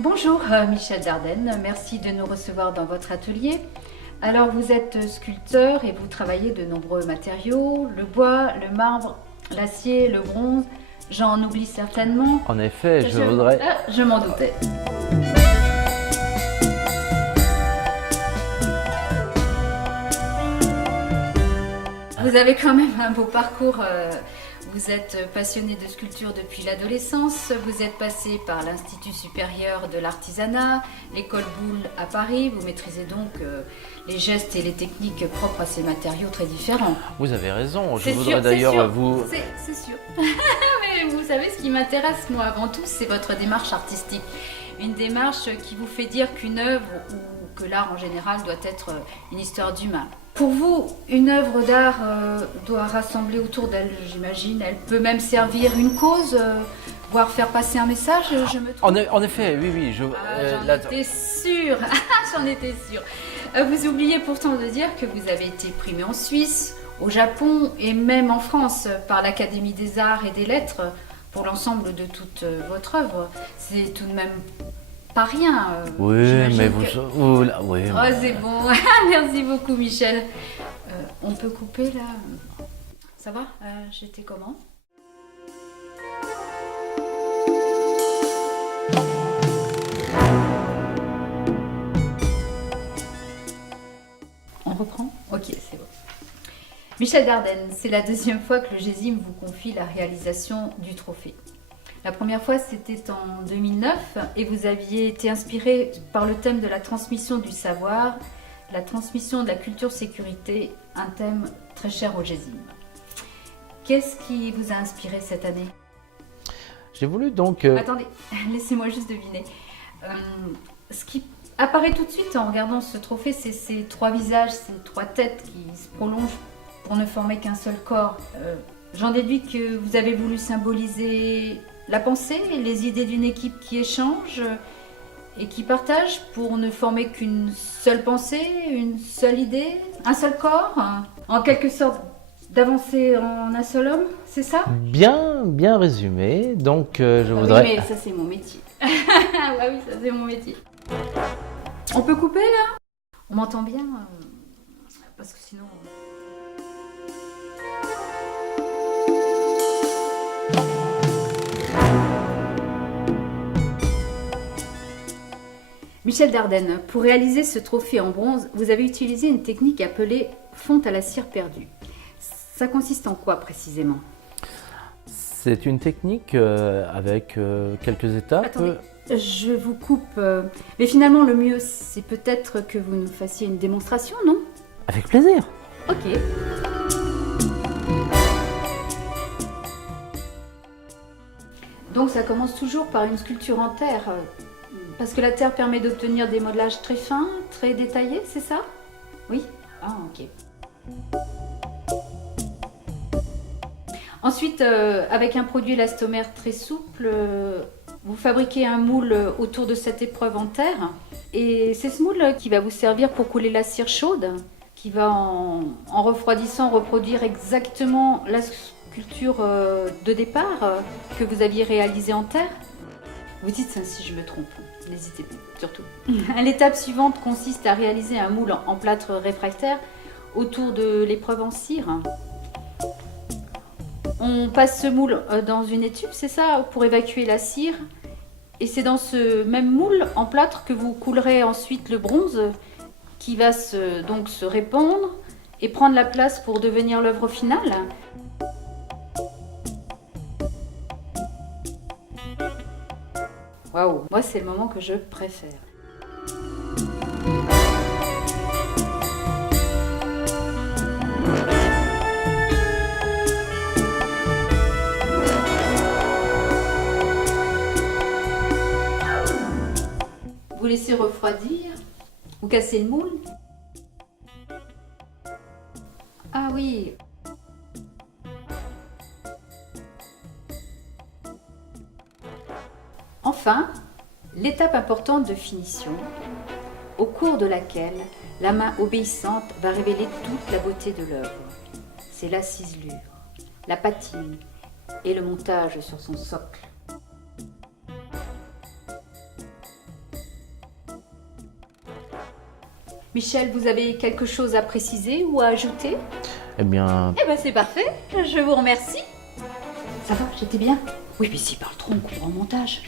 Bonjour Michel Dardenne, merci de nous recevoir dans votre atelier. Alors vous êtes sculpteur et vous travaillez de nombreux matériaux, le bois, le marbre, l'acier, le bronze, j'en oublie certainement. En effet, je voudrais... Je m'en doutais. Vous avez quand même un beau parcours. Vous êtes passionné de sculpture depuis l'adolescence, vous êtes passé par l'Institut supérieur de l'artisanat, l'école Boulle à Paris, vous maîtrisez donc les gestes et les techniques propres à ces matériaux très différents. Vous avez raison, je C'est voudrais sûr, d'ailleurs vous... C'est sûr. Mais vous savez, ce qui m'intéresse moi avant tout, c'est votre démarche artistique. Une démarche qui vous fait dire qu'une œuvre ou que l'art en général doit être une histoire d'humain. Pour vous, une œuvre d'art doit rassembler autour d'elle, j'imagine. Elle peut même servir une cause, voire faire passer un message, je me trompe? En effet, oui. J'en étais sûre, j'en étais sûre. Vous oubliez pourtant de dire que vous avez été primé en Suisse, au Japon et même en France par l'Académie des Arts et des Lettres pour l'ensemble de toute votre œuvre. C'est tout de même pas rien. Oui, mais vous... Oui, oh, c'est bon. Merci beaucoup, Michel. On peut couper là? Ça va? J'étais comment? On reprend? Ok, c'est bon. Michel Dardenne, c'est la deuxième fois que le GESIM vous confie la réalisation du trophée. La première fois, c'était en 2009 et vous aviez été inspiré par le thème de la transmission du savoir, la transmission de la culture sécurité, un thème très cher au GESIM. Qu'est-ce qui vous a inspiré cette année? J'ai voulu donc... Attendez, laissez-moi juste deviner. Ce qui apparaît tout de suite en regardant ce trophée, c'est ces trois visages, ces trois têtes qui se prolongent pour ne former qu'un seul corps. J'en déduis que vous avez voulu symboliser la pensée et les idées d'une équipe qui échange et qui partage pour ne former qu'une seule pensée, une seule idée, un seul corps, en quelque sorte d'avancer en un seul homme, c'est ça? Bien résumé, donc je voudrais... Oui, mais ça c'est mon métier. Ouais, oui, ça c'est mon métier. On peut couper là? On m'entend bien? Parce que sinon... Michel Dardenne, pour réaliser ce trophée en bronze, vous avez utilisé une technique appelée fonte à la cire perdue. Ça consiste en quoi précisément? C'est une technique avec quelques étapes. Attendez, je vous coupe. Mais finalement, le mieux, c'est peut-être que vous nous fassiez une démonstration, non? Avec plaisir. Ok. Donc ça commence toujours par une sculpture en terre. Parce que la terre permet d'obtenir des modelages très fins, très détaillés, c'est ça? Oui? Ah, ok. Ensuite, avec un produit élastomère très souple, vous fabriquez un moule autour de cette épreuve en terre. Et c'est ce moule qui va vous servir pour couler la cire chaude, qui va en refroidissant reproduire exactement la sculpture de départ que vous aviez réalisée en terre. Vous dites ça si je me trompe, n'hésitez pas, surtout. L'étape suivante consiste à réaliser un moule en plâtre réfractaire autour de l'épreuve en cire. On passe ce moule dans une étuve, c'est ça, pour évacuer la cire. Et c'est dans ce même moule en plâtre que vous coulerez ensuite le bronze qui va donc se répandre et prendre la place pour devenir l'œuvre finale. Waouh, moi c'est le moment que je préfère. Vous laissez refroidir, vous cassez le moule. Ah oui. Enfin, l'étape importante de finition, au cours de laquelle la main obéissante va révéler toute la beauté de l'œuvre. C'est la ciselure, la patine et le montage sur son socle. Michel, vous avez quelque chose à préciser ou à ajouter? Eh bien, Eh ben c'est parfait, je vous remercie. Ça va, j'étais bien? Oui, mais s'il parle trop, on coupera en montage.